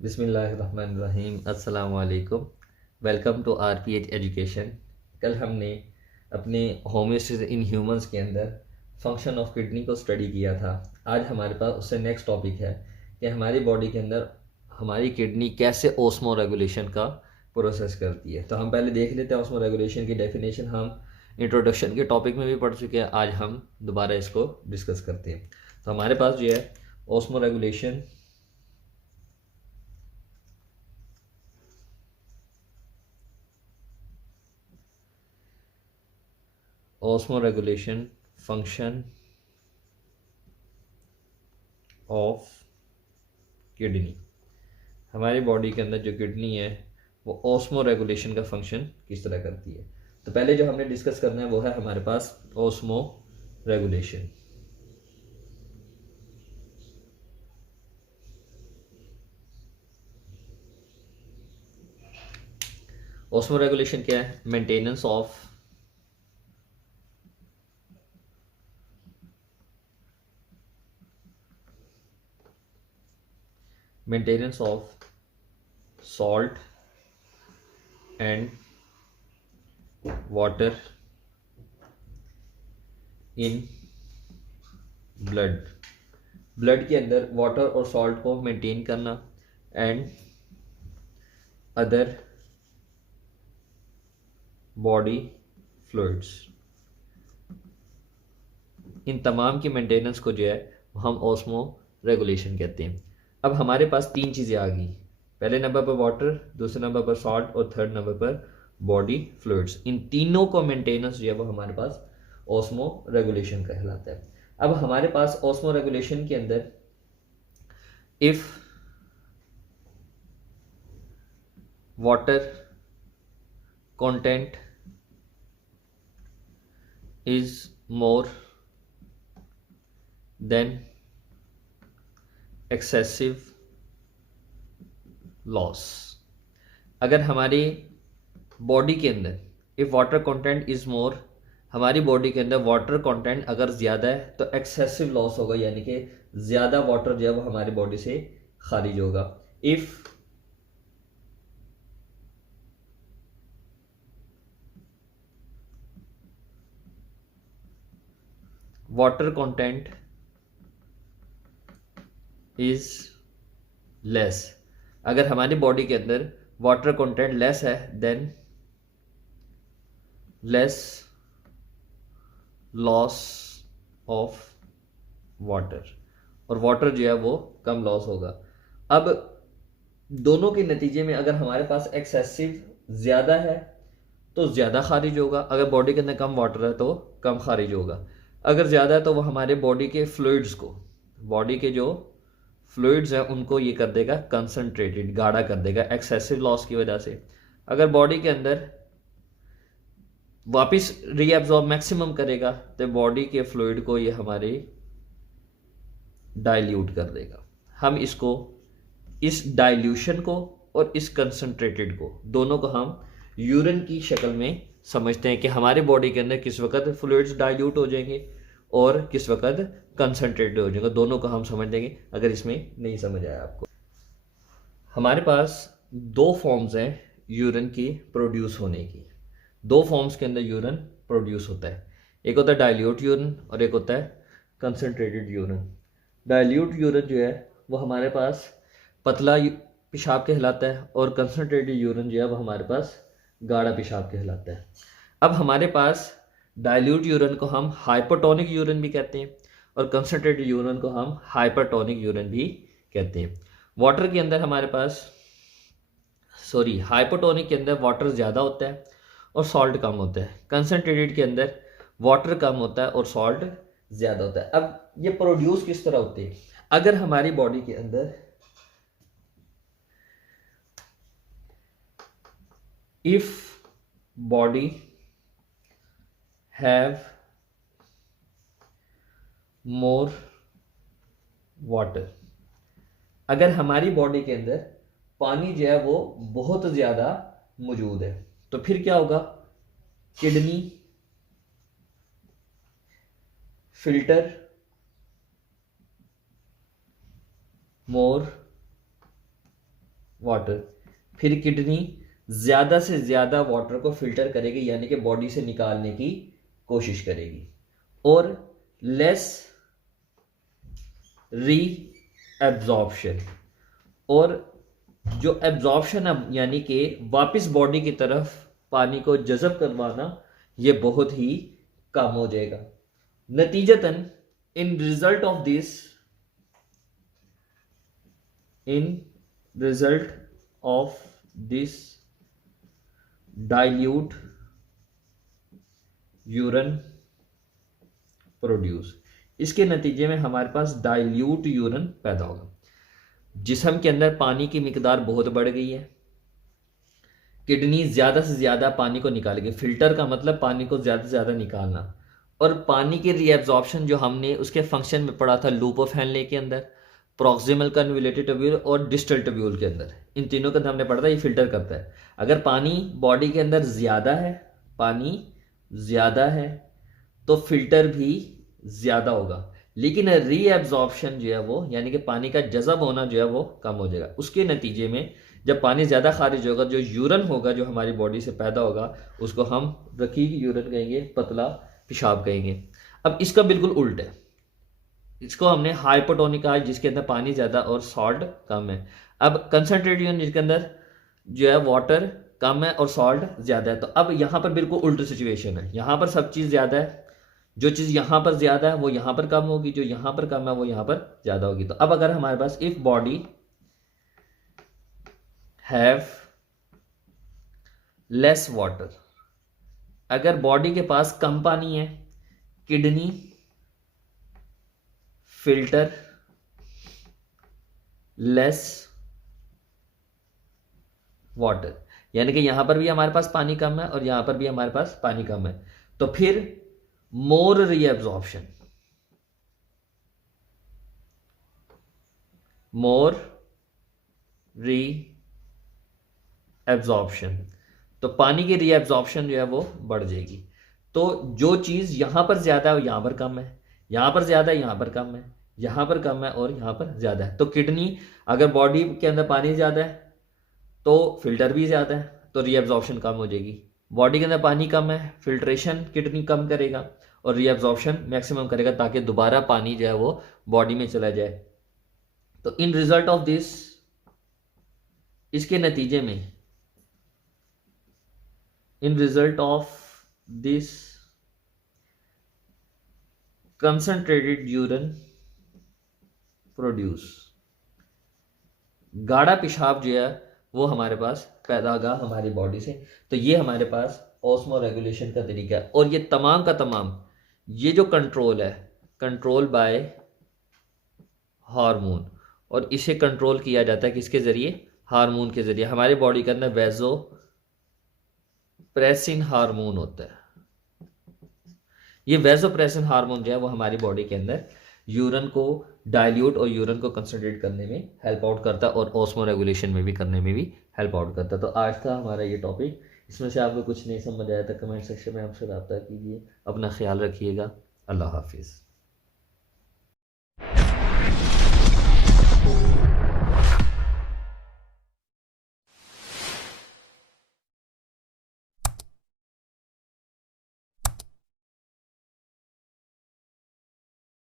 बिस्मिल्लाहिर्रहमानिर्रहीम। अस्सलाम वालेकुम। Welcome to RPH education. कल हमने अपने होम्योस्टेसिस इन ह्यूमंस के अंदर फंक्शन ऑफ किडनी को स्टडी किया था। आज हमारे पास उससे नेक्स्ट टॉपिक है कि हमारी बॉडी के अंदर हमारी किडनी कैसे ओस्मो रेगुलेशन का प्रोसेस करती है। तो हम पहले देख लेते हैं ओस्मो रेगुलेशन की डेफिनेशन। हम इंट्रोडक्शन के टॉपिक में भी पढ़ चुके हैं, आज हम दोबारा इसको डिस्कस करते हैं। तो हमारे पास जो है osmo regulation function of kidney. हमारी बॉडी के अंदर जो किडनी है वो ओस्मो रेगुलेशन का फंक्शन किस तरह करती है। तो पहले जो हमने डिस्कस करना है वो है हमारे पास ओस्मो रेगुलेशन। ओस्मो रेगुलेशन क्या है? Maintenance of salt and water in blood के अंदर वाटर और सॉल्ट को मेंटेन करना एंड अदर बॉडी फ्लूइड्स। इन तमाम की मेंटेनेंस को जो है हम ओस्मो रेगुलेशन कहते हैं। अब हमारे पास तीन चीज़ें आ गई। पहले नंबर पर वाटर, दूसरे नंबर पर सॉल्ट और थर्ड नंबर पर बॉडी फ्लूइड्स। इन तीनों को मेंटेनेंस जो है वो हमारे पास ओस्मो रेगुलेशन कहलाता है। अब हमारे पास ओस्मो रेगुलेशन के अंदर if water content is more than excessive loss। अगर हमारी बॉडी के अंदर if water content is more, हमारी बॉडी के अंदर वाटर कंटेंट अगर ज़्यादा है तो एक्सेसिव लॉस होगा, यानी कि ज़्यादा वाटर जो है वो हमारी बॉडी से खारिज होगा। If water content is less, अगर हमारी बॉडी के अंदर वाटर कंटेंट लेस है than less loss of water, और वाटर जो है वो कम लॉस होगा। अब दोनों के नतीजे में अगर हमारे पास एक्सेसिव ज़्यादा है तो ज़्यादा खारिज होगा, अगर बॉडी के अंदर कम वाटर है तो कम खारिज होगा। अगर ज़्यादा है तो वो हमारे बॉडी के फ्लूइड्स को, बॉडी के जो फ्लूइड्स हैं उनको ये कर देगा कंसनट्रेटेड, गाढ़ा कर देगा एक्सेसिव लॉस की वजह से। अगर बॉडी के अंदर वापस रीएब्जॉर्ब मैक्सिमम करेगा तो बॉडी के फ्लूइड को ये हमारे डाइल्यूट कर देगा। हम इसको, इस डाइल्यूशन को और इस कंसनट्रेटेड को, दोनों को हम यूरिन की शक्ल में समझते हैं कि हमारे बॉडी के अंदर किस वक्त फ्लूइड्स डाइल्यूट हो जाएंगे और किस वक्त कंसनट्रेटेड हो जाएंगे। दोनों को हम समझ देंगे अगर इसमें नहीं समझ आया आपको। हमारे पास दो फॉर्म्स हैं यूरिन की प्रोड्यूस होने की। दो फॉर्म्स के अंदर यूरिन प्रोड्यूस होता है, एक होता है डाइल्यूट यूरिन और एक होता है कंसनट्रेटेड यूरिन। डाइल्यूट यूरिन जो है वो हमारे पास पतला पेशाब कहलाता है और कंसनट्रेटेड यूरिन जो है वो हमारे पास गाढ़ा पेशाब कहलाता है। अब हमारे पास डाइल्यूट यूरिन को हम हाइपोटोनिक यूरिन भी कहते हैं और कंसनट्रेटेड यूरिन को हम हाइपरटोनिक यूरिन भी कहते हैं। वाटर के अंदर हमारे पास, सॉरी, हाइपोटोनिक के अंदर वाटर ज़्यादा होता है और सॉल्ट कम होता है। कंसनट्रेटेड के अंदर वाटर कम होता है और सॉल्ट ज़्यादा होता है। अब ये प्रोड्यूस किस तरह होते हैं? अगर हमारी बॉडी के अंदर if body have more water, अगर हमारी बॉडी के अंदर पानी जो है वो बहुत ज़्यादा मौजूद है तो फिर क्या होगा? किडनी फिल्टर मोर वाटर, फिर किडनी ज़्यादा से ज़्यादा वाटर को फिल्टर करेगी, यानी कि बॉडी से निकालने की कोशिश करेगी, और लेस री एब्जॉर्प्शन, और जो एब्जॉर्प्शन है यानी कि वापस बॉडी की तरफ पानी को जज़ब करवाना, ये बहुत ही कम हो जाएगा। नतीजतन इन result of this, in result of this dilute यूरन produce, इसके नतीजे में हमारे पास डाइल्यूट यूरन पैदा होगा। जिस्म के अंदर पानी की मिकदार बहुत बढ़ गई है, किडनी ज़्यादा से ज़्यादा पानी को निकालेगी। फिल्टर का मतलब पानी को ज़्यादा से ज़्यादा निकालना, और पानी की रीएब्जॉर्प्शन जो हमने उसके फंक्शन में पढ़ा था लूप ऑफ हेनले के अंदर, प्रॉक्सिमल कन्वोल्यूटेड ट्यूब्यूल और डिस्टल ट्यूब्यूल के अंदर, इन तीनों के अंदर हमने पढ़ा था ये फिल्टर करता है। अगर पानी बॉडी के अंदर ज़्यादा है, पानी ज़्यादा है, तो फिल्टर भी ज़्यादा होगा, लेकिन रीएब्जॉर्प्शन जो है वो, यानी कि पानी का जज़ब होना जो है वो कम हो जाएगा। उसके नतीजे में जब पानी ज़्यादा खारिज होगा, जो यूरन होगा जो हमारी बॉडी से पैदा होगा, उसको हम रकीक यूरन कहेंगे, पतला पेशाब कहेंगे। अब इसका बिल्कुल उल्ट है, इसको हमने हाइपोटोनिक कहा, जिसके अंदर पानी ज़्यादा और सॉल्ट कम है। अब कंसनट्रेटेड यूरन, जिसके अंदर जो है वाटर कम है और सॉल्ट ज़्यादा है। तो अब यहाँ पर बिल्कुल उल्ट सिचुएशन है, यहाँ पर सब चीज़ ज़्यादा है, जो चीज़ यहाँ पर ज़्यादा है वो यहाँ पर कम होगी, जो यहाँ पर कम है वो यहाँ पर ज़्यादा होगी। तो अब अगर हमारे पास if body have less water, अगर बॉडी के पास कम पानी है, किडनी फिल्टर लेस वाटर, यानी कि यहां पर भी हमारे पास पानी कम है और यहां पर भी हमारे पास पानी कम है, तो फिर मोर रीएब्जॉर्प्शन, मोर री एब्जॉर्प्शन, तो पानी की रीएब्जॉर्प्शन जो है वो बढ़ जाएगी। तो जो चीज़ यहाँ पर ज़्यादा है वो यहाँ पर कम है, यहाँ पर ज़्यादा है यहाँ पर कम है, यहाँ पर कम है और यहाँ पर ज़्यादा है। तो किडनी, अगर बॉडी के अंदर पानी ज़्यादा है तो फिल्टर भी ज़्यादा है, तो रीएब्जॉर्प्शन कम हो जाएगी। बॉडी के अंदर पानी कम है, फिल्ट्रेशन किडनी कम करेगा और रीएब्जॉर्प्शन मैक्सिमम करेगा, ताकि दोबारा पानी जो है वो बॉडी में चला जाए। तो इन रिजल्ट ऑफ दिस, इसके नतीजे में, in result of this concentrated urine produce, गाढ़ा पेशाब जो है वो हमारे पास पैदा होगा हमारी बॉडी से। तो ये हमारे पास ऑस्मो रेगुलेशन का तरीका है, और ये तमाम का तमाम ये जो कंट्रोल है, कंट्रोल बाय हार्मोन, और इसे कंट्रोल किया जाता है किसके ज़रिए? हार्मोन के ज़रिए। हमारे बॉडी के अंदर वेजो प्रेसिन हार्मोन होता है, ये वेजोप्रेसिन हार्मोन जो है वो हमारी बॉडी के अंदर यूरिन को डाइल्यूट और यूरिन को कंसंट्रेट करने में हेल्प आउट करता है, और ऑस्मो रेगुलेशन में भी करने में भी हेल्प आउट करता है। तो आज था हमारा ये टॉपिक, इसमें से आपको कुछ नहीं समझ आया था कमेंट सेक्शन में हमसे रब्ता कीजिए। अपना ख्याल रखिएगा। अल्लाह हाफिज़।